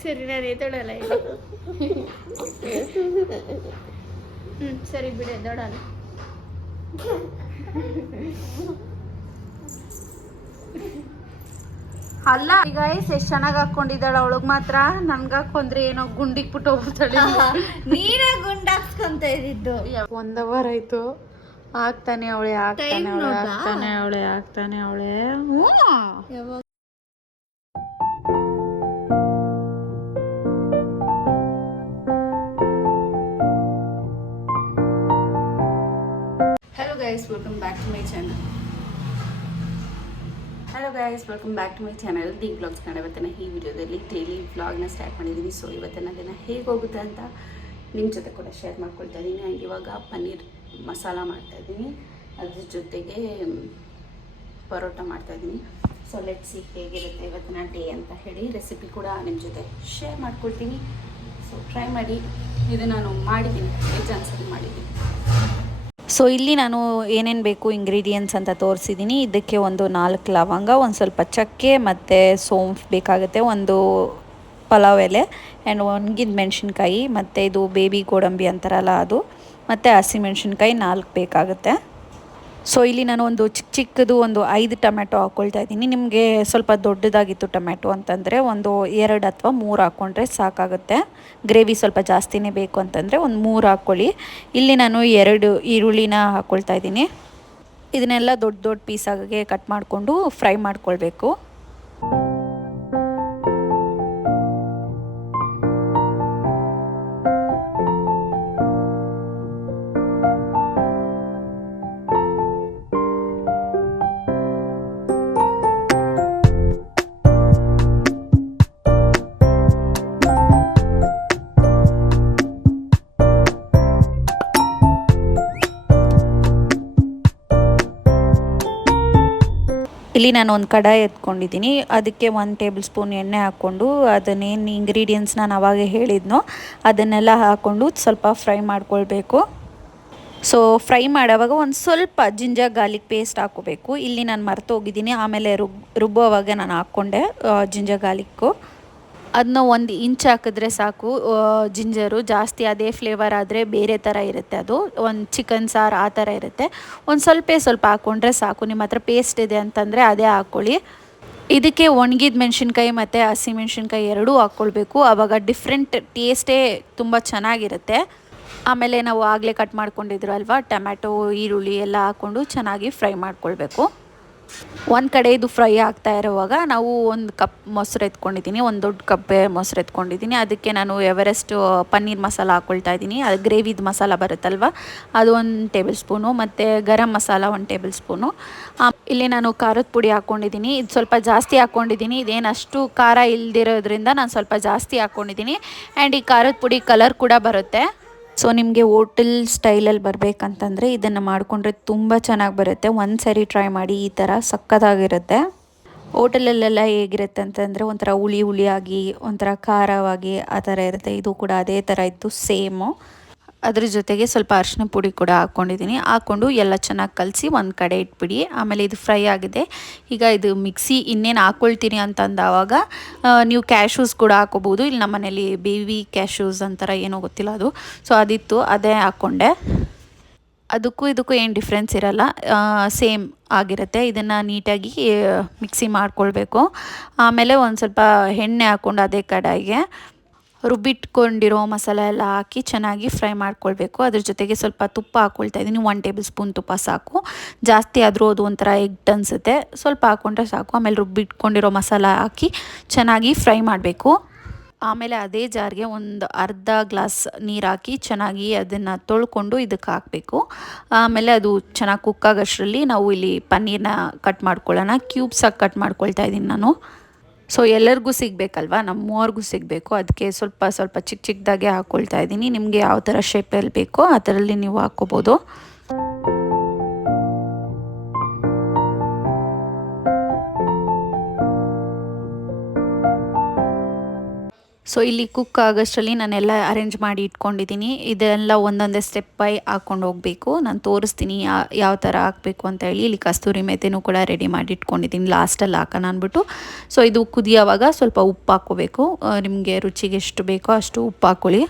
ಸರಿ ನಾನು ಎದ್ದೋಳಲ್ಲ ಈಗ ಹ್ಞೂ ಸರಿ ಬಿಡು ಎದ್ದೋಡಲ್ಲ ಅಲ್ಲ ಈಗ ಎಷ್ಟು ಚೆನ್ನಾಗಿ ಹಾಕೊಂಡಿದ್ದಾಳ ಅವಳಗ್ ಮಾತ್ರ. ನನ್ಗ ಹಾಕೊಂಡ್ರೆ ಏನೋ ಗುಂಡಿಗ್ ಬಿಟ್ಟು ಹೋಗ್ತಾಳೆ ನೀನೇ ಗುಂಡಾಕ್ಸ್ಕೊಂತ ಇದ್ದಿದ್ದು. ಒಂದ್ ಅವರ್ ಆಯ್ತು. ಆಗ್ತಾನೆ ಅವಳೆ ಆಗ್ತಾನೆ ಅವಳೆ? ಆಗ್ತಾನೆ ಅವಳೆ ಆಗ್ತಾನೆ ಅವಳೆ. ಹ್ಞೂ channel hello guys welcome back to my channel the blogs Kannada ಇವತ್ತಿನ ಈ ವಿಡಿಯೋದಲ್ಲಿ ಡೈಲಿ ವ್ಲಾಗ್ನ ಸ್ಟಾರ್ಟ್ ಮಾಡಿದ್ದೀನಿ ಸೊ ಇವತ್ತಿನ ದಿನ ಹೇಗೆ ಹೋಗುತ್ತೆ ಅಂತ ನಿಮ್ಮ ಜೊತೆ ಕೂಡ ಶೇರ್ ಮಾಡ್ಕೊಳ್ತಾ ಇದ್ದೀನಿ ಆ್ಯಂಡ್ ಇವಾಗ ಪನ್ನೀರ್ ಮಸಾಲ ಮಾಡ್ತಾ ಇದ್ದೀನಿ ಅದ್ರ ಜೊತೆಗೆ ಪರೋಟ ಮಾಡ್ತಾಯಿದ್ದೀನಿ ಸೊ ಲೆಟ್ಸಿ ಹೇಗಿರುತ್ತೆ ಇವತ್ತಿನ ಡೇ ಅಂತ ಹೇಳಿ ರೆಸಿಪಿ ಕೂಡ ನಿಮ್ಮ ಜೊತೆ ಶೇರ್ ಮಾಡ್ಕೊಳ್ತೀನಿ. ಸೊ ಟ್ರೈ ಮಾಡಿ. ಇದು ನಾನು ಮಾಡಿದ್ದೀನಿ ವೆಜ್ ಮಾಡಿದ್ದೀನಿ ಸೊ ಇಲ್ಲಿ ನಾನು ಏನೇನು ಬೇಕು ಇಂಗ್ರೀಡಿಯೆಂಟ್ಸ್ ಅಂತ ತೋರಿಸಿದ್ದೀನಿ ಇದಕ್ಕೆ ಒಂದು ನಾಲ್ಕು ಲವಂಗ, ಒಂದು ಸ್ವಲ್ಪ ಚಕ್ಕೆ ಮತ್ತು ಸೋಂಫ್ ಬೇಕಾಗುತ್ತೆ. ಒಂದು ಪಲಾವ್ ಎಲೆ ಆ್ಯಂಡ್ ಒಣಗಿದ ಮೆಣಸಿನ್ಕಾಯಿ ಮತ್ತು ಇದು ಬೇಬಿ ಗೋಡಂಬಿ ಅಂತಾರಲ್ಲ ಅದು. ಮತ್ತು ಹಸಿಮೆಣ್ಸಿನ್ಕಾಯಿ ನಾಲ್ಕು ಬೇಕಾಗುತ್ತೆ. ಸೊ ಇಲ್ಲಿ ನಾನು ಒಂದು ಚಿಕ್ಕ ಚಿಕ್ಕದು ಒಂದು ಐದು ಟೊಮೆಟೊ ಹಾಕ್ಕೊಳ್ತಾ ಇದ್ದೀನಿ. ನಿಮಗೆ ಸ್ವಲ್ಪ ದೊಡ್ಡದಾಗಿತ್ತು ಟೊಮೆಟೊ ಅಂತಂದರೆ ಒಂದು ಎರಡು ಅಥವಾ ಮೂರು ಹಾಕ್ಕೊಂಡ್ರೆ ಸಾಕಾಗುತ್ತೆ. ಗ್ರೇವಿ ಸ್ವಲ್ಪ ಜಾಸ್ತಿನೇ ಬೇಕು ಅಂತಂದರೆ ಒಂದು ಮೂರು ಹಾಕ್ಕೊಳ್ಳಿ. ಇಲ್ಲಿ ನಾನು ಎರಡು ಈರುಳ್ಳಿನ ಹಾಕ್ಕೊಳ್ತಾ ಇದ್ದೀನಿ. ಇದನ್ನೆಲ್ಲ ದೊಡ್ಡ ದೊಡ್ಡ ಪೀಸಾಗೆ ಕಟ್ ಮಾಡಿಕೊಂಡು ಫ್ರೈ ಮಾಡ್ಕೊಳ್ಬೇಕು. ಇಲ್ಲಿ ನಾನು ಒಂದು ಕಡಾಯಿ ಎತ್ಕೊಂಡಿದ್ದೀನಿ. ಅದಕ್ಕೆ ಒಂದು ಟೇಬಲ್ ಸ್ಪೂನ್ ಎಣ್ಣೆ ಹಾಕ್ಕೊಂಡು ಅದನ್ನೇನು ಇಂಗ್ರೀಡಿಯೆಂಟ್ಸ್ ನಾನು ಅವಾಗ ಹೇಳಿದ್ನೋ, ಅದನ್ನೆಲ್ಲ ಹಾಕ್ಕೊಂಡು ಸ್ವಲ್ಪ ಫ್ರೈ ಮಾಡ್ಕೊಳ್ಬೇಕು. ಸೊ ಫ್ರೈ ಮಾಡೋವಾಗ ಒಂದು ಸ್ವಲ್ಪ ಜಿಂಜರ್ ಗಾರ್ಲಿಕ್ ಪೇಸ್ಟ್ ಹಾಕೋಬೇಕು ಇಲ್ಲಿ ನಾನು ಮರ್ತೋಗಿದ್ದೀನಿ ಆಮೇಲೆ ರುಬ್, ರುಬ್ಬೋವಾಗ ನಾನು ಹಾಕ್ಕೊಂಡೆ ಜಿಂಜರ್ ಗಾರ್ಲಿಕ್ಕು. ಅದನ್ನ ಒಂದು ಇಂಚ್ ಹಾಕಿದ್ರೆ ಸಾಕು. ಜಿಂಜರು ಜಾಸ್ತಿ ಅದೇ ಫ್ಲೇವರ್ ಆದರೆ ಬೇರೆ ಥರ ಇರುತ್ತೆ ಅದು. ಒಂದು ಚಿಕನ್ ಸಾರು ಆ ಥರ ಇರುತ್ತೆ. ಒಂದು ಸ್ವಲ್ಪ ಸ್ವಲ್ಪ ಹಾಕ್ಕೊಂಡ್ರೆ ಸಾಕು. ನಿಮ್ಮ ಹತ್ರ ಪೇಸ್ಟ್ ಇದೆ ಅಂತಂದರೆ ಅದೇ ಹಾಕ್ಕೊಳ್ಳಿ ಇದಕ್ಕೆ ಒಣಗಿದ ಮೆಣಸಿನ್ಕಾಯಿ ಮತ್ತು ಹಸಿಮೆಣ್ಸಿನ್ಕಾಯಿ ಎರಡೂ ಹಾಕ್ಕೊಳ್ಬೇಕು ಆವಾಗ ಡಿಫ್ರೆಂಟ್ ಟೇಸ್ಟೇ ತುಂಬ ಚೆನ್ನಾಗಿರುತ್ತೆ. ಆಮೇಲೆ ನಾವು ಆಗಲೇ ಕಟ್ ಮಾಡ್ಕೊಂಡಿದ್ರು ಅಲ್ವಾ ಟೊಮ್ಯಾಟೊ, ಈರುಳ್ಳಿ ಎಲ್ಲ ಹಾಕ್ಕೊಂಡು ಚೆನ್ನಾಗಿ ಫ್ರೈ ಮಾಡ್ಕೊಳ್ಬೇಕು. ಒಂದು ಕಡೆ ಇದು ಫ್ರೈ ಆಗ್ತಾ ಇರುವಾಗ ನಾವು ಒಂದು ಕಪ್ ಮೊಸರು ಎತ್ಕೊಂಡಿದ್ದೀನಿ ಒಂದು ದೊಡ್ಡ ಕಪ್ಪೆ ಮೊಸರು ಎತ್ಕೊಂಡಿದ್ದೀನಿ ಅದಕ್ಕೆ ನಾನು ಎವರೆಸ್ಟ್ ಪನ್ನೀರ್ ಮಸಾಲ ಹಾಕ್ಕೊಳ್ತಾ ಇದ್ದೀನಿ ಅದು ಗ್ರೇವಿದು ಮಸಾಲ ಬರುತ್ತಲ್ವ? ಅದು ಒಂದು ಟೇಬಲ್ ಸ್ಪೂನು ಮತ್ತು ಗರಂ ಮಸಾಲ ಒಂದು ಟೇಬಲ್ ಸ್ಪೂನು ಇಲ್ಲಿ ನಾನು ಖಾರದ ಪುಡಿ ಹಾಕ್ಕೊಂಡಿದ್ದೀನಿ ಇದು ಸ್ವಲ್ಪ ಜಾಸ್ತಿ ಹಾಕ್ಕೊಂಡಿದ್ದೀನಿ ಇದೇನು ಅಷ್ಟು ಖಾರ ಇಲ್ದಿರೋದ್ರಿಂದ ನಾನು ಸ್ವಲ್ಪ ಜಾಸ್ತಿ ಹಾಕ್ಕೊಂಡಿದ್ದೀನಿ ಆ್ಯಂಡ್ ಈ ಖಾರದ ಪುಡಿ ಕಲರ್ ಕೂಡ ಬರುತ್ತೆ. ಸೊ ನಿಮಗೆ ಹೋಟೆಲ್ ಸ್ಟೈಲಲ್ಲಿ ಬರಬೇಕಂತಂದರೆ ಇದನ್ನು ಮಾಡಿಕೊಂಡ್ರೆ ತುಂಬ ಚೆನ್ನಾಗಿ ಬರುತ್ತೆ. ಒಂದು ಸರಿ ಟ್ರೈ ಮಾಡಿ ಈ ಥರ ಸಕ್ಕತ್ತಾಗಿರುತ್ತೆ. ಹೋಟೆಲಲ್ಲೆಲ್ಲ ಹೇಗಿರುತ್ತೆ ಅಂತಂದರೆ ಒಂಥರ ಹುಳಿ ಹುಳಿಯಾಗಿ, ಒಂಥರ ಖಾರವಾಗಿ ಆ ಥರ ಇರುತ್ತೆ. ಇದು ಕೂಡ ಅದೇ ಥರ ಇತ್ತು ಸೇಮು ಅದ್ರ ಜೊತೆಗೆ ಸ್ವಲ್ಪ ಅರಿಶಿನ ಪುಡಿ ಕೂಡ ಹಾಕ್ಕೊಂಡಿದ್ದೀನಿ. ಹಾಕ್ಕೊಂಡು ಎಲ್ಲ ಚೆನ್ನಾಗಿ ಕಲಸಿ ಒಂದು ಕಡೆ ಇಟ್ಬಿಡಿ. ಆಮೇಲೆ ಇದು ಫ್ರೈ ಆಗಿದೆ. ಈಗ ಇದು ಮಿಕ್ಸಿ ಇನ್ನೇನು ಹಾಕ್ಕೊಳ್ತೀನಿ ಅಂತಂದವಾಗ ನೀವು ಕ್ಯಾಶೂಸ್ ಕೂಡ ಹಾಕೋಬೋದು ಇಲ್ಲಿ ನಮ್ಮ ಮನೇಲಿ ಬೇಬಿ ಕ್ಯಾಶೂಸ್ ಅಂತಾರ ಏನೋ ಗೊತ್ತಿಲ್ಲ ಅದು. ಸೊ, ಅದಿತ್ತು, ಅದೇ ಹಾಕ್ಕೊಂಡೆ ಅದಕ್ಕೂ ಇದಕ್ಕೂ ಏನು ಡಿಫ್ರೆನ್ಸ್ ಇರಲ್ಲ. ಸೇಮ್ ಆಗಿರುತ್ತೆ. ಇದನ್ನು ನೀಟಾಗಿ ಮಿಕ್ಸಿ ಮಾಡ್ಕೊಳ್ಬೇಕು. ಆಮೇಲೆ ಒಂದು ಸ್ವಲ್ಪ ಎಣ್ಣೆ ಹಾಕ್ಕೊಂಡು ಅದೇ ಕಡಾಯಿಗೆ ರುಬ್ಬಿಟ್ಕೊಂಡಿರೋ ಮಸಾಲ ಎಲ್ಲ ಹಾಕಿ ಚೆನ್ನಾಗಿ ಫ್ರೈ ಮಾಡ್ಕೊಳ್ಬೇಕು. ಅದ್ರ ಜೊತೆಗೆ ಸ್ವಲ್ಪ ತುಪ್ಪ ಹಾಕ್ಕೊಳ್ತಾ ಇದ್ದೀನಿ. ಒನ್ ಟೇಬಲ್ ಸ್ಪೂನ್ ತುಪ್ಪ ಸಾಕು. ಜಾಸ್ತಿ ಆದರೂ ಅದು ಒಂಥರ ಎಗ್ ಅನಿಸುತ್ತೆ. ಸ್ವಲ್ಪ ಹಾಕ್ಕೊಂಡ್ರೆ ಸಾಕು. ಆಮೇಲೆ ರುಬ್ಬಿಟ್ಕೊಂಡಿರೋ ಮಸಾಲ ಹಾಕಿ ಚೆನ್ನಾಗಿ ಫ್ರೈ ಮಾಡಬೇಕು. ಆಮೇಲೆ ಅದೇ ಜಾರ್ಗೆ ಒಂದು ಅರ್ಧ ಗ್ಲಾಸ್ ನೀರು ಹಾಕಿ ಚೆನ್ನಾಗಿ ಅದನ್ನು ತೊಳ್ಕೊಂಡು ಇದಕ್ಕೆ ಹಾಕಬೇಕು. ಆಮೇಲೆ ಅದು ಚೆನ್ನಾಗಿ ಕುಕ್ಕಾಗೋಷ್ಟರಲ್ಲಿ ನಾವು ಇಲ್ಲಿ ಪನ್ನೀರನ್ನ ಕಟ್ ಮಾಡ್ಕೊಳ್ಳೋಣ. ಕ್ಯೂಬ್ಸಾಗಿ ಕಟ್ ಮಾಡ್ಕೊಳ್ತಾ ಇದ್ದೀನಿ ನಾನು. ಸೊ ಎಲ್ಲರಿಗೂ ಸಿಗಬೇಕಲ್ವಾ? ನಮ್ಮ ಮೂವರಿಗೂ ಸಿಗಬೇಕು. ಅದಕ್ಕೆ ಸ್ವಲ್ಪ ಸ್ವಲ್ಪ ಚಿಕ್ಕ ಚಿಕ್ಕದಾಗೆ ಹಾಕ್ಕೊಳ್ತಾ ಇದ್ದೀನಿ. ನಿಮಗೆ ಯಾವ ಥರ ಶೇಪಲ್ಲಿ ಬೇಕೋ ಆ ಥರಲ್ಲಿ ನೀವು ಹಾಕ್ಕೋಬೋದು. ಸೊ ಇಲ್ಲಿ ಕುಕ್ ಆಗೋಷ್ಟರಲ್ಲಿ ನಾನೆಲ್ಲ ಅರೇಂಜ್ ಮಾಡಿ ಇಟ್ಕೊಂಡಿದ್ದೀನಿ. ಇದೆಲ್ಲ ಒಂದೊಂದೇ ಸ್ಟೆಪ್ ಬೈ ಹಾಕ್ಕೊಂಡು ಹೋಗಬೇಕು. ನಾನು ತೋರಿಸ್ತೀನಿ ಯಾವ ಥರ ಹಾಕಬೇಕು ಅಂತ ಹೇಳಿ ಇಲ್ಲಿ ಕಸ್ತೂರಿ ಮೆತೆನೂ ಕೂಡ ರೆಡಿ ಮಾಡಿ ಇಟ್ಕೊಂಡಿದ್ದೀನಿ. ಲಾಸ್ಟಲ್ಲಿ ಹಾಕೋಣ ಅಂದ್ಬಿಟ್ಟು. ಸೊ ಇದು ಕುದಿಯೋವಾಗ ಸ್ವಲ್ಪ ಉಪ್ಪು ಹಾಕೋಬೇಕು ನಿಮಗೆ ರುಚಿಗೆ ಎಷ್ಟು ಬೇಕೋ ಅಷ್ಟು ಉಪ್ಪು ಹಾಕ್ಕೊಳ್ಳಿ.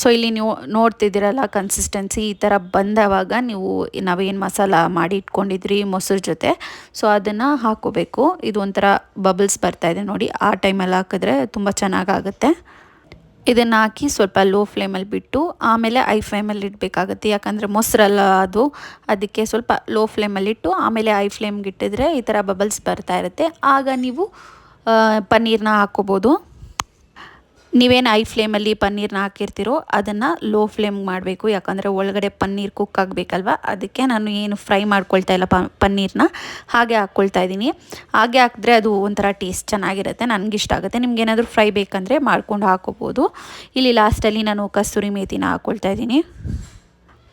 ಸೊ ಇಲ್ಲಿ ನೀವು ನೋಡ್ತಿದ್ದೀರಲ್ಲ ಕನ್ಸಿಸ್ಟೆನ್ಸಿ ಈ ಥರ ಬಂದವಾಗ ನೀವು ನಾವೇನು ಮಸಾಲ ಮಾಡಿ ಇಟ್ಕೊಂಡಿದ್ರಿ ಮೊಸರು ಜೊತೆ. ಸೊ ಅದನ್ನು ಹಾಕೋಬೇಕು. ಇದು ಒಂಥರ ಬಬಲ್ಸ್ ಬರ್ತಾಯಿದೆ ನೋಡಿ. ಆ ಟೈಮಲ್ಲಿ ಹಾಕಿದ್ರೆ ತುಂಬ ಚೆನ್ನಾಗಾಗುತ್ತೆ ಇದನ್ನು ಹಾಕಿ ಸ್ವಲ್ಪ ಲೋ ಫ್ಲೇಮಲ್ಲಿ ಬಿಟ್ಟು ಆಮೇಲೆ ಐ ಫ್ಲೇಮಲ್ಲಿ ಇಡಬೇಕಾಗುತ್ತೆ. ಯಾಕಂದರೆ ಮೊಸರಲ್ಲ ಅದು. ಅದಕ್ಕೆ ಸ್ವಲ್ಪ ಲೋ ಫ್ಲೇಮಲ್ಲಿಟ್ಟು ಆಮೇಲೆ ಐ ಫ್ಲೇಮ್ಗೆ ಇಟ್ಟಿದ್ರೆ ಈ ಥರ ಬಬಲ್ಸ್ ಬರ್ತಾ ಇರುತ್ತೆ. ಆಗ ನೀವು ಪನ್ನೀರನ್ನ ಪನ್ನೀರ್ನ ಹಾಕ್ಕೋಬೋದು ನೀವೇನು ಐ ಫ್ಲೇಮಲ್ಲಿ ಪನ್ನೀರ್ನ ಹಾಕಿರ್ತೀರೋ ಅದನ್ನು ಲೋ ಫ್ಲೇಮ್ ಮಾಡಬೇಕು. ಯಾಕಂದರೆ ಒಳಗಡೆ ಪನ್ನೀರ್ ಕುಕ್ ಆಗಬೇಕಲ್ವ? ಅದಕ್ಕೆ ನಾನು ಏನು ಫ್ರೈ ಮಾಡ್ಕೊಳ್ತಾ ಇಲ್ಲ ಪನ್ನೀರ್ನ. ಹಾಗೆ ಹಾಕ್ಕೊಳ್ತಾ ಇದ್ದೀನಿ. ಹಾಗೆ ಹಾಕಿದ್ರೆ ಅದು ಒಂಥರ ಟೇಸ್ಟ್ ಚೆನ್ನಾಗಿರುತ್ತೆ. ನನಗೆ ಇಷ್ಟ ಆಗುತ್ತೆ. ನಿಮ್ಗೆ ಏನಾದರೂ ಫ್ರೈ ಬೇಕಂದರೆ ಮಾಡ್ಕೊಂಡು ಹಾಕೋಬೋದು. ಇಲ್ಲಿ ಲಾಸ್ಟಲ್ಲಿ ನಾನು ಕಸ್ತೂರಿ ಮೇಥಿನ ಹಾಕ್ಕೊಳ್ತಾ ಇದ್ದೀನಿ.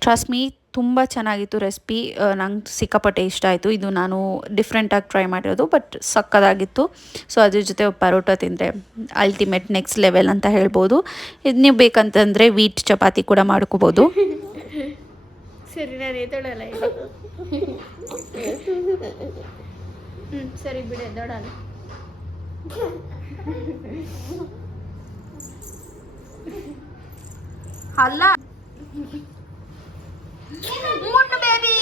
ಟ್ರಸ್ಟ್ ಮೀ ತುಂಬ ಚೆನ್ನಾಗಿತ್ತು ರೆಸಿಪಿ. ನಂಗೆ ಸಿಕ್ಕಾಪಟ್ಟೆ ಇಷ್ಟ ಆಯಿತು. ಇದು ನಾನು ಡಿಫ್ರೆಂಟಾಗಿ ಟ್ರೈ ಮಾಡಿರೋದು ಬಟ್ ಸಕ್ಕದಾಗಿತ್ತು. ಸೊ ಅದ್ರ ಜೊತೆ ಪರೋಟ ತಿಂದರೆ ಅಲ್ಟಿಮೇಟ್ ನೆಕ್ಸ್ಟ್ ಲೆವೆಲ್ ಅಂತ ಹೇಳ್ಬೋದು. ಇದು ನೀವು ಬೇಕಂತಂದರೆ ವೀಟ್ ಚಪಾತಿ ಕೂಡ ಮಾಡ್ಕೋಬೋದು. ಸರಿ ನಾನು ಎದೋಡಲ್ಲ ಹ್ಞೂ ಸರಿ ಬಿಡು ಎದೋಡಲ್ಲ ಅಲ್ಲ ಮುಟ್ಟು ಬೇಬಿ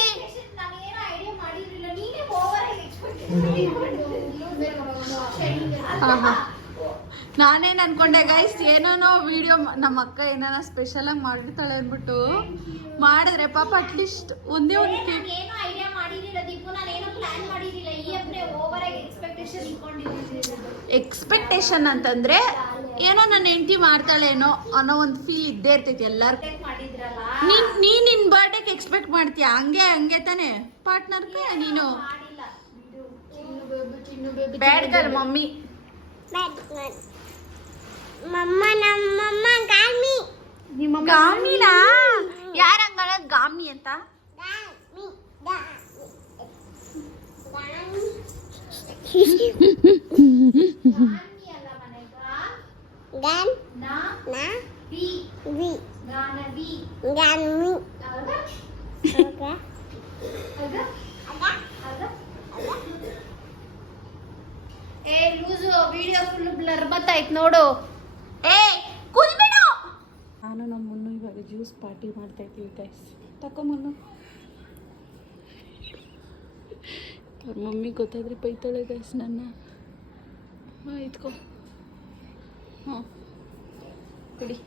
ನಾನೇನು ಅನ್ಕೊಂಡೆ ಗೈಸ್ ಏನೋ ವಿಡಿಯೋ ನಮ್ಮ ಅಕ್ಕ ಏನಾರ ಸ್ಪೆಷಲ್ ಆಗಿ ಮಾಡಿರ್ತಾಳೆ ಅಂದ್ಬಿಟ್ಟು ಮಾಡಿದ್ರೆ ಪಾಪ ಅಟ್ಲೀಸ್ಟ್ ಒಂದೇ ಒಂದು ಏನು ಐಡಿಯಾ ಮಾಡಿರಲಿಲ್ಲ ದೀಪು. ನಾನೇನು ಪ್ಲಾನ್ ಮಾಡಿರಲಿಲ್ಲ. ಈ ಅಪ್ಪನೇ ಓವರ್ ಆಗಿ ಎಕ್ಸ್ಪೆಕ್ಟೇಷನ್ ಇಟ್ಕೊಂಡಿದ್ದೀನಿ. ಎಕ್ಸ್ಪೆಕ್ಟೇಷನ್ ಅಂತಂದ್ರೆ ಏನೋ ನನ್ನ ಹೆಂಡತಿ ಮಾಡ್ತಾಳೇನೋ ಅನ್ನೋ ಒಂದು ಫೀಲ್ ಇದ್ದೇ ಇರ್ತೈತಿ ಎಲ್ಲಾರು ಮಾಡಿದ್ರಲ್ಲ? ನೀನ್ ನೀ ನಿನ್ ಬರ್ಡೇಗೆ ಎಕ್ಸ್ಪೆಕ್ಟ್ ಮಾಡ್ತೀಯ? ಹಂಗೆ ಹಂಗೆ ತಾನೆ. ಪಾರ್ಟ್ನರ್ಗೆ ನೀನು. ಮಾಡಿಲ್ಲ. ಬಿಡು Chinnu baby Chinnu baby bad girl mummy. ನಿಮ್ಮ ಗಾಮಿನಾ ಯಾರಂಗ ಗಾಮಿ ಅಂತ ಗಾಮಿ ಗಾಮಿ ಗಾನ್ ನಾ ನಾ ವಿ ವಿ ಗಾನವಿ ಗಾಮಿ ಬ್ಲರ್ ಬತ್ತಾಯ್ತು ನೋಡು. ಏ ಕುದ್ಬಿಡು. ನಾನು ನಮ್ಮ ಮುನ್ನು ಇವಾಗ ಜ್ಯೂಸ್ ಪಾರ್ಟಿ ಮಾಡ್ತಾ ಇದ್ದೀವಿ ಗೈಸ್ ತಕೊ ಮುನ್ನು ಅವ್ರ ಮಮ್ಮಿ ಗೊತ್ತಾದ್ರೆ ಬೈತಾಳೆ ಗೈಸ್ ನನ್ನ. ಹಾಂ ಇದ್ಕೋ. ಹಾಂ. ಕುಡಿ.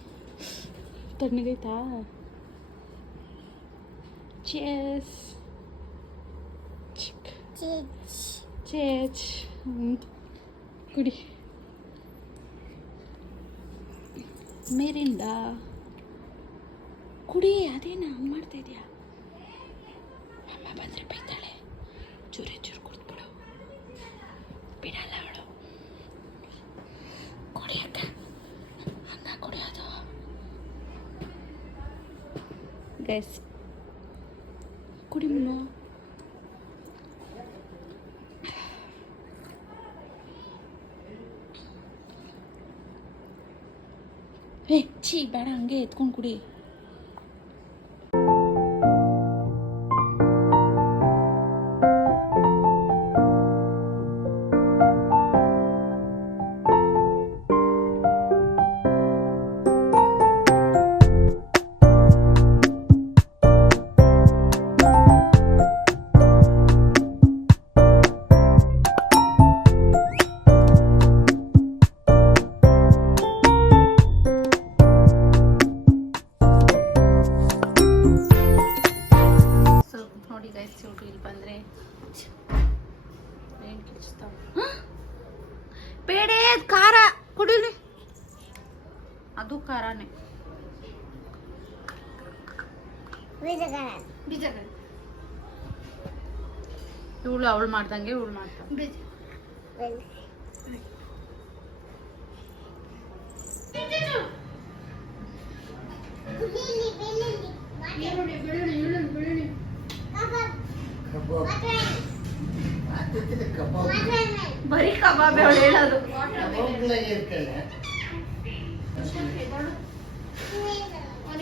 ತಣ್ಣಗೈತಾ ಚೇಸ್ ಚಿಕ್ ಚೇಚ್ ಕುಡಿ. ಮೇರಿಂದ ಕುಡಿ ಅದೇನ ಹಂಗೆ ಮಾಡ್ತಾ ಇದೆಯಾ? ಅಮ್ಮ ಬಂದರೆ ಬೈತಾಳೆ. ಚೂರಿ ಚೂರು ಕುಡಿದ್ಬಿಡು. ಬಿಡಲ್ಲ ಅವಳು. ಕುಡಿಯಕ್ಕ ಅನ್ನ ಕುಡಿಯೋದು. ಗೈಸ್ ಕುಡಿ ಮುನ್ನು ಏ ಛೀ ಬೇಡ ಹಂಗೆ ಎತ್ಕೊಂಡು ಕುಡಿ. ಅದು ಖಾರನೇ ಬೀಜಗಳ ಬೀಜಗಳು ಇವಳು ಅವಳು ಮಾಡ್ದಂಗೆ ಇವಳು ಮಾಡ್ತಾಳೆ ಬೀಜ ಬಿಳಿಲಿ ಬಿಳಿಲಿ ಈರುಳ್ಳಿ ಬೆಳ್ಳುಳ್ಳಿ ಈರುಳ್ಳಿ ಬೆಳ್ಳುಳ್ಳಿ ವಾಟರ್ಮೆಲನ್ ಬರೀ ಕಬಾಬ್ ಅವಳು ಹೇಳೋದು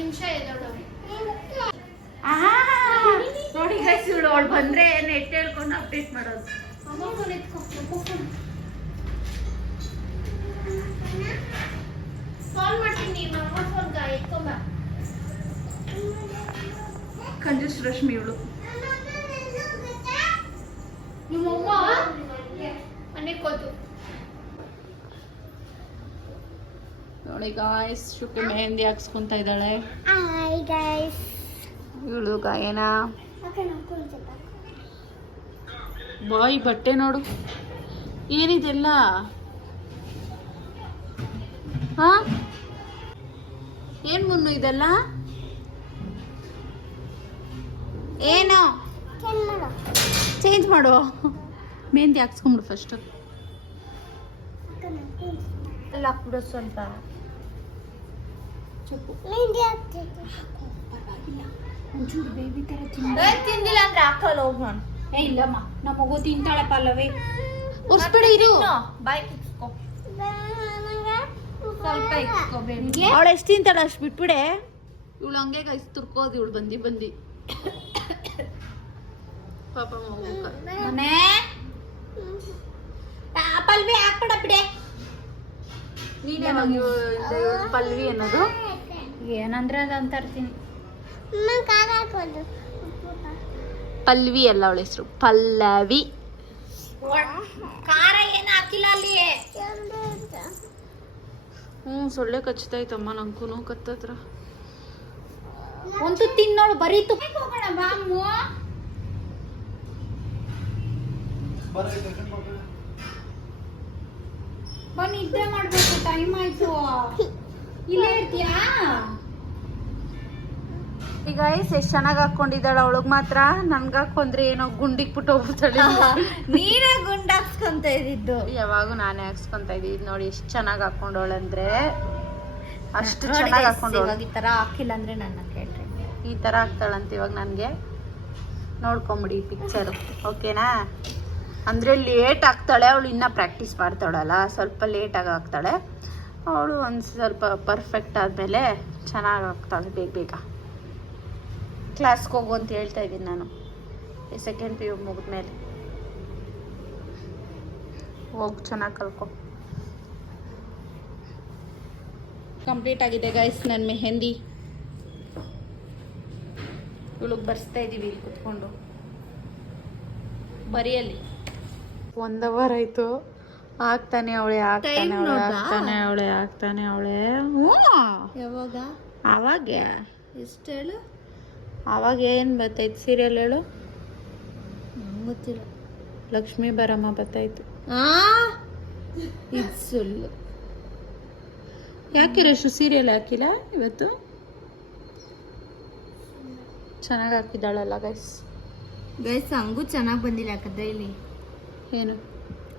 ನಿಮಿಷ ಎದೋಳು ನೋಡಿ ಗೈಸ್ ಇವಳು ಅವಳು ಬಂದ್ರೆ ನೆಟ್ ಹೇಳ್ಕೊಂಡು ಅಪ್ಡೇಟ್ ಮಾಡೋದು ಅಮ್ಮ ಫೋನ್ ಎತ್ಕೊ ಫೋನ್ ಕಾಲ್ ಮಾಡ್ತೀನಿ ನಿಮ್ಮ ಅಮ್ಮ ಫೋನ್ ಎತ್ಕೊಂಬ ಕಂಜೂಸ್ ರಶ್ಮಿ ಇವಳು ನಿಮ್ಮಮ್ಮ ಮನೆಗೆ ಕೂತು ನೋಡಿ ಗಾಯ್ಸ್ ಶುಕ್ರ ಮೆಹಂದಿ ಹಾಕ್ಸ್ಕೊಂತ ಇದ್ದಾಳೆ. Hi guys. ಇವಳು ಗಾಯನ? ಬಾಯ್ ಬಟ್ಟೆ ನೋಡು. ಏನಿದೆಲ್ಲ? ಹಾ? ಏನ್ ಮುನ್ನು ಇದೆಲ್ಲ? ಏನು. ಚೇಂಜ್ ಮಾಡು. ಮೆಹಂದಿ ಹಾಕ್ಸ್ಕೊಂಬಿಡು ಫಸ್ಟ್ ಎಲ್ಲ ಹಾಕ್ಬಿಡು ಸ್ವಲ್ಪ. ಒಂಚೂರು ಬೇಬಿ ತರ ತಿಂದಿಲ್ಲ ಅಂದ್ರೆ ಹಾಕಲ್ಲ ಹೋಗ್ ನಾನು ಏ ಇಲ್ಲಮ್ಮ ನಮ್ಮ ಮಗು ತಿಂತಾಳೆ ಪಲ್ಲವಿ ಬಾಯ್ ಕಿಚ್ಕೊ ಸ್ವಲ್ಪ ಅವಳು ಎಷ್ಟು ತಿಂತಾಳೆ ಅಷ್ಟು ಬಿಟ್ಬಿಡೆ ಇವಳು ಹಂಗೆ ಕೈಸ್ ತುರ್ಕೋದು ಇವಳು ಬಂದಿ ಬಂದಿ ಪಾಪ ಮನೆ ಪಲ್ವಿ ಹಾಕ್ಬಿಡ ಬಿಡೆ ನೀನೇ ಪಲ್ವಿ ಅನ್ನೋದು ಏನಂದ್ರೆ ಅದು ಅಂತ ಇರ್ತೀನಿ ಪಲ್ವಿ ಅಲ್ಲ ಅವಳ ಹೆಸರು. ಪಲ್ಲವಿ. ಖಾರ ಏನು ಹಾಕಿಲ್ಲ ಅಲ್ಲಿ? ಹ್ಞೂ ಸೊಳ್ಳೆ ಕಚ್ತಾಯ್ತಮ್ಮ ನಂಗೂ ಕತ್ತತ್ರ. ಒಂದು ತಿನ್ನೋಳು ಬರೀ ತುಪ್ಪ. ಹೋಗೋಣ ಬನ್ನಿ ನಿದ್ದೆ ಮಾಡ್ಬೇಕು ಟೈಮ್ ಆಯ್ತು. ಇಲ್ಲೇ ಇರ್ತೀಯಾ? ಈಗ ಎಷ್ಟು ಚೆನ್ನಾಗಿ ಹಾಕೊಂಡಿದ್ದಾಳ ಅವಳಗ್ ಮಾತ್ರ? ನನ್ಗೆ ಹಾಕೊಂಡ್ರೆ ಏನೋ ಗುಂಡಿಗೆ ಬಿಟ್ಟು ಹೋಗ್ಬಿಡ್ತಾಳೆ. ನೀರೇ ಗುಂಡಾಕ್ಸ್ಕೊಂತ ಇದ್ದಿದ್ದು. ಯಾವಾಗೂ ನಾನೇ ಹಾಕ್ಸ್ಕೊಂತ ಇದ್ದೀವಿ. ನೋಡಿ ಎಷ್ಟು ಚೆನ್ನಾಗಿ ಹಾಕೊಂಡವಳಂದ್ರೆ ಅಷ್ಟು ಚೆನ್ನಾಗಿ ಹಾಕೊಂಡವಳು ಈ ತರ ಹಾಕಿಲ್ಲ ಅಂದ್ರೆ ನನ್ನ ಕೇಳ್ರಿ. ಈ ತರ ಆಗ್ತಾಳಂತ ಇವಾಗ ನನಗೆ. ನೋಡ್ಕೊಂಬಿಡಿ ಪಿಕ್ಚರ್ ಓಕೆನಾ ಅಂದರೆ ಲೇಟ್ ಆಗ್ತಾಳೆ ಅವಳು ಇನ್ನೂ ಪ್ರಾಕ್ಟೀಸ್ ಮಾಡ್ತಾಳಲ್ಲ. ಸ್ವಲ್ಪ ಲೇಟಾಗಿ ಹಾಕ್ತಾಳೆ. ಅವಳು ಒಂದು ಸ್ವಲ್ಪ ಪರ್ಫೆಕ್ಟ್ ಆದಮೇಲೆ ಚೆನ್ನಾಗಿ ಆಗ್ತಾಳೆ ಬೇಗ ಬೇಗ. ಕ್ಲಾಸ್ಗೆ ಹೋಗು ಅಂತ ಹೇಳ್ತಾ ಇದ್ದೀನಿ ನಾನು. ಸೆಕೆಂಡ್ ಪಿ ಯು ಮುಗಿದ್ಮೇಲೆ. ಹೋಗಿ ಚೆನ್ನಾಗಿ ಕಲ್ಕೊ. ಕಂಪ್ಲೀಟ್ ಆಗಿದೆ ಗೈಸ್ ನನ್ನ ಮೆಹೆಂದಿ. ಇವಳಿಗೆ ಬರ್ಸ್ತಾ ಇದ್ದೀವಿ ಇಲ್ಲಿ ಕುತ್ಕೊಂಡು. ಬರಿಯಲ್ಲಿ ಒಂದ್ ಅವರ್ ಆಯ್ತು. ಆಗ್ತಾನೆ ಅವಳೆ ಆಗ್ತಾನೆ ಅವಳೆ ಆಗ್ತಾನೆ ಅವಳೆ ಆಗ್ತಾನೆ ಅವಳೆ. ಯಾವಾಗ? ಅವಾಗ. ಎಷ್ಟು ಹೇಳು? ಅವಾಗ ಏನು ಬರ್ತೈತೆ ಸೀರಿಯಲ್ ಹೇಳು? ಗೊತ್ತಿಲ್ಲ. ಲಕ್ಷ್ಮೀ ಬರಮ್ಮ ಬರ್ತಾಯ್ತು ಆ? ಇದು ಸುಳ್ಳು. ಯಾಕೆ ರಶು ಸೀರಿಯಲ್ ಹಾಕಿಲ್ಲ ಇವತ್ತು? ಚೆನ್ನಾಗಿ ಹಾಕಿದ್ದಾಳಲ್ಲ ಗೈಸ್ ಗೈಸ್ ಹಂಗೂ ಚೆನ್ನಾಗಿ ಬಂದಿಲ್ಲ ಯಾಕಂದ್ರೆ ಇಲ್ಲಿ. ಏನು?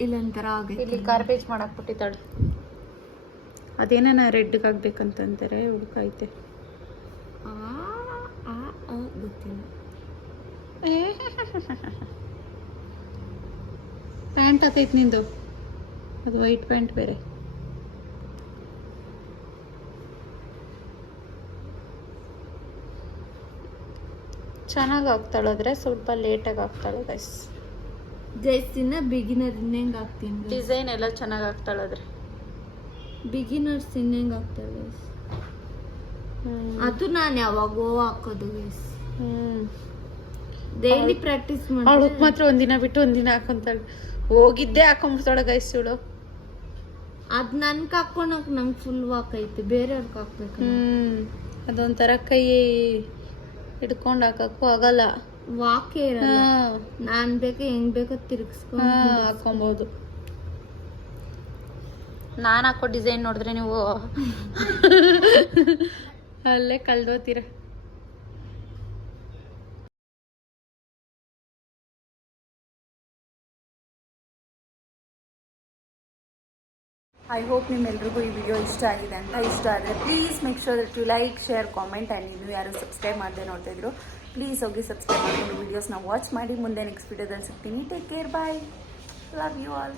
ಇಲ್ಲೊಂಥರ ಒಂಥರ ಇಲ್ಲಿ ಗಾರ್ಬೇಜ್ ಮಾಡಕ್ ಬಿಟ್ಟಿದ್ದಾಳೆ ಅದೇನ ರೆಡ್ಗೆ ಆಗ್ಬೇಕಂತಂತಾರೆ ಹುಡುಕೈತೆ ಗೊತ್ತಿಲ್ಲ ಪ್ಯಾಂಟ್ ಹಾಕೈತೆ ನಿಂದು? ಅದು ವೈಟ್ ಪ್ಯಾಂಟ್ ಬೇರೆ. ಚೆನ್ನಾಗಿ ಆಗ್ತಾಳಾದ್ರೆ ಸ್ವಲ್ಪ ಲೇಟಾಗಿ ಹಾಕ್ತಾಳೆ ಗೈಸ್ ಗೈಸ್ ಇನ್ನ ಬಿಗಿನರ್ ಇನ್ನೆಂಗ್ ಆಗ್ತೀನಿ ಡಿಸೈನ್ ಎಲ್ಲ ಚೆನ್ನಾಗಿ ಆಗ್ತಾಳಾದ್ರೆ ಬಿಗಿನರ್ಸ್ ಇನ್ನೆಂಗ್ ಹಾಕ್ತಾಳೆ ಗೈಸ್ ಅದು ನಾನು ಯಾವಾಗೋ ಹಾಕೋದು ಗೈಸ್ ಡೈಲಿ ಪ್ರಾಕ್ಟೀಸ್ ಮಾಡಿ ಮಾತ್ರ ಒಂದಿನ ಬಿಟ್ಟು ಒಂದಿನ ಹಾಕೊಂತಾಳೆ. ಹೋಗಿದ್ದೆ ಹಾಕೊಂಡ್ಬಿಡ್ತಾಳೆ ಗೈಸ್ ಇವಳು. ಅದ್ ನನ್ಗೆ ಹಾಕೊಳಕ್ ನಂಗೆ ಫುಲ್ ವಾಕ್ ಐತೆ. ಬೇರೆಯವ್ರಿಗೆ ಹಾಕ್ಬೇಕು ಹ್ಮ್. ಅದೊಂಥರ ಕೈ ಹಿಡ್ಕೊಂಡು ಹಾಕಕ್ಕೂ ಆಗಲ್ಲ. ವಾಕೇ ಇರಲ್ಲ. ನಾನ್ ಬೇಕಾ ಹೆಂಗ್ ಬೇಕೋ ತಿರುಗಿಸ್ಕೊಂಡು ಹಾಕೊಬೋದು ನಾನು ಹಾಕೋ ಡಿಸೈನ್ ನೋಡಿದ್ರೆ ನೀವು ಅಲ್ಲೇ ಕಳ್ದೋತೀರ ಐ ಹೋಪ್ ನಿಮ್ಮೆಲ್ರಿಗೂ ಈ ವಿಡಿಯೋ ಇಷ್ಟ ಆಗಿದೆ ಅಂತ ಇಷ್ಟ ಆದರೆ please make sure that you like share comment and ನೀವು ಯಾರು ಸಬ್ಸ್ಕ್ರೈಬ್ ಮಾಡದೆ ನೋಡ್ತಾ ಇದ್ರು ಪ್ಲೀಸ್ ಹೋಗಿ ಸಬ್ಸ್ಕ್ರೈಬ್ ಮಾಡಿಕೊಂಡು ವೀಡಿಯೋಸ್ನ ವಾಚ್ ಮಾಡಿ ಮುಂದೆ ನೆಕ್ಸ್ಟ್ ವೀಡಿಯೋದಲ್ಲಿ ಸಿಗ್ತೀನಿ. Take care bye love you all